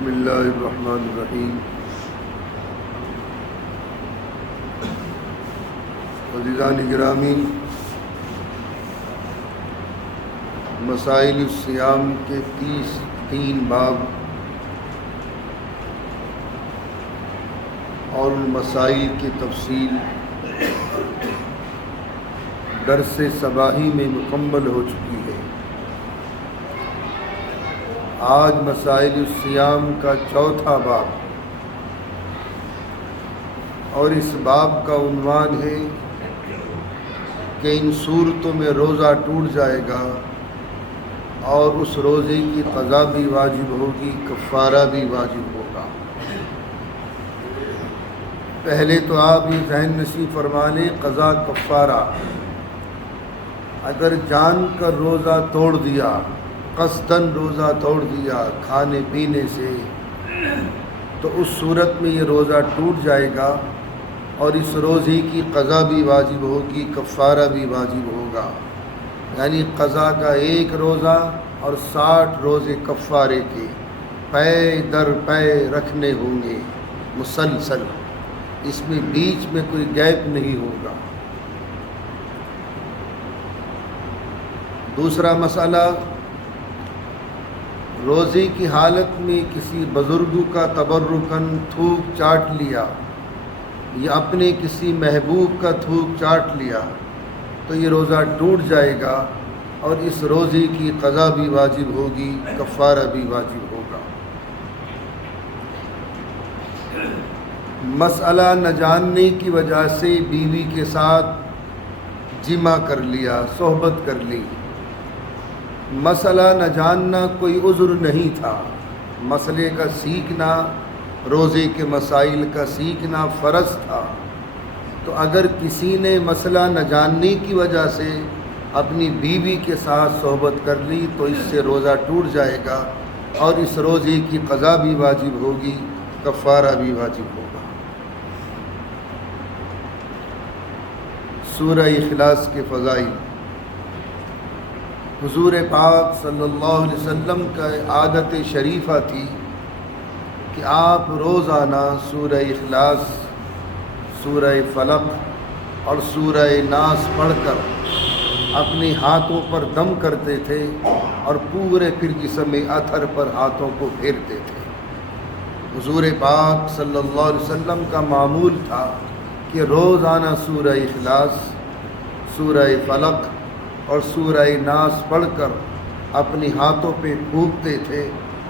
بسم اللہ الرحمن الرحیم۔ عزیزان گرامی، مسائل الصیام کے 33 باب اور ان مسائل کی تفصیل درس صباحی میں مکمل ہو چکی ہے۔ آج مسائل الصیام کا 4تھا باب، اور اس باب کا عنوان ہے کہ ان صورتوں میں روزہ ٹوٹ جائے گا اور اس روزے کی قضا بھی واجب ہوگی، کفارہ بھی واجب ہوگا۔ پہلے تو آپ یہ ذہن نشین فرما لیں، قضا کفارہ، اگر جان کر روزہ توڑ دیا، قصداً روزہ توڑ دیا کھانے پینے سے، تو اس صورت میں یہ روزہ ٹوٹ جائے گا اور اس روزے کی قضا بھی واجب ہوگی، کفارہ بھی واجب ہوگا۔ یعنی قضا کا 1 روزہ اور 60 روزے کفارے کے پے در پے رکھنے ہوں گے مسلسل، اس میں بیچ میں کوئی گیپ نہیں ہوگا۔ دوسرا مسئلہ، روزے کی حالت میں کسی بزرگ کا تبرکاً تھوک چاٹ لیا یا اپنے کسی محبوب کا تھوک چاٹ لیا تو یہ روزہ ٹوٹ جائے گا اور اس روزے کی قضا بھی واجب ہوگی، کفارہ بھی واجب ہوگا۔ مسئلہ نہ جاننے کی وجہ سے بیوی کے ساتھ جمع کر لیا، صحبت کر لی۔ مسئلہ نہ جاننا کوئی عذر نہیں تھا، مسئلے کا سیکھنا، روزے کے مسائل کا سیکھنا فرض تھا۔ تو اگر کسی نے مسئلہ نہ جاننے کی وجہ سے اپنی بیوی کے ساتھ صحبت کر لی تو اس سے روزہ ٹوٹ جائے گا اور اس روزے کی قضا بھی واجب ہوگی، کفارہ بھی واجب ہوگا۔ سورہ اخلاص کے فضائل، حضور پاک صلی اللہ علیہ وسلم کا عادت شریفہ تھی کہ آپ روزانہ سورہ اخلاص، سورہ فلق اور سورہ ناس پڑھ کر اپنے ہاتھوں پر دم کرتے تھے اور پورے پھر جسم اطہر پر ہاتھوں کو پھیرتے تھے۔ حضور پاک صلی اللہ علیہ وسلم کا معمول تھا کہ روزانہ سورہ اخلاص، سورہ فلق اور سورہ ناس پڑھ کر اپنے ہاتھوں پہ پھونکتے تھے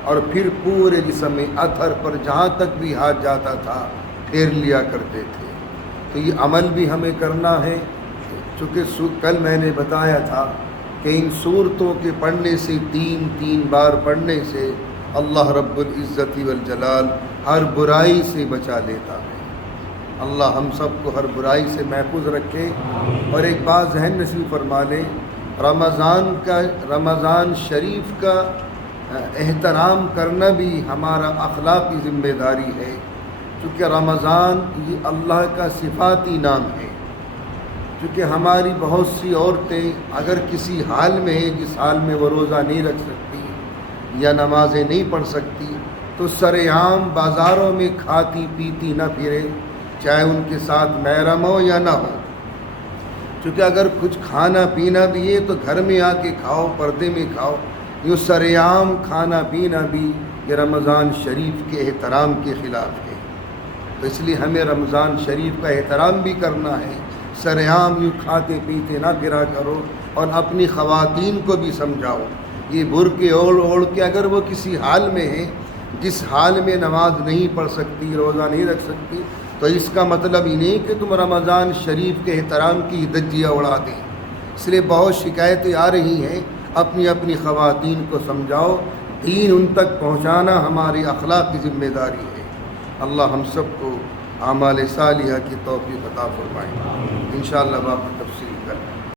اور پھر پورے جسم اطہر پر جہاں تک بھی ہاتھ جاتا تھا پھیر لیا کرتے تھے۔ تو یہ عمل بھی ہمیں کرنا ہے، چونکہ کل میں نے بتایا تھا کہ ان صورتوں کے پڑھنے سے 3 بار پڑھنے سے اللہ رب العزت والجلال ہر برائی سے بچا لیتا ہے۔ اللہ ہم سب کو ہر برائی سے محفوظ رکھے۔ اور ایک بات ذہن نصیب فرما لیں، رمضان شریف کا احترام کرنا بھی ہمارا اخلاقی ذمہ داری ہے، کیونکہ رمضان یہ اللہ کا صفاتی نام ہے۔ کیونکہ ہماری بہت سی عورتیں اگر کسی حال میں ہیں جس حال میں وہ روزہ نہیں رکھ سکتی یا نمازیں نہیں پڑھ سکتی تو سرعام بازاروں میں کھاتی پیتی نہ پھرے، چاہے ان کے ساتھ محرم ہو یا نہ ہو۔ چونکہ اگر کچھ کھانا پینا بھی ہے تو گھر میں آ کے کھاؤ، پردے میں کھاؤ۔ یہ سرعام کھانا پینا بھی یہ رمضان شریف کے احترام کے خلاف ہے۔ تو اس لیے ہمیں رمضان شریف کا احترام بھی کرنا ہے، سرعام یوں کھاتے پیتے نہ پھرا کرو، اور اپنی خواتین کو بھی سمجھاؤ، یہ برقعے اوڑھ کے اگر وہ کسی حال میں ہیں جس حال میں نماز نہیں پڑھ سکتی، روزہ نہیں رکھ سکتی، تو اس کا مطلب ہی نہیں کہ تم رمضان شریف کے احترام کی دجیاں اڑا دیں۔ اس لیے بہت شکایتیں آ رہی ہیں، اپنی خواتین کو سمجھاؤ، دین ان تک پہنچانا ہماری اخلاق کی ذمہ داری ہے۔ اللہ ہم سب کو اعمال صالحہ کی توفیق عطا فرمائے۔ انشاءاللہ باقی تفصیل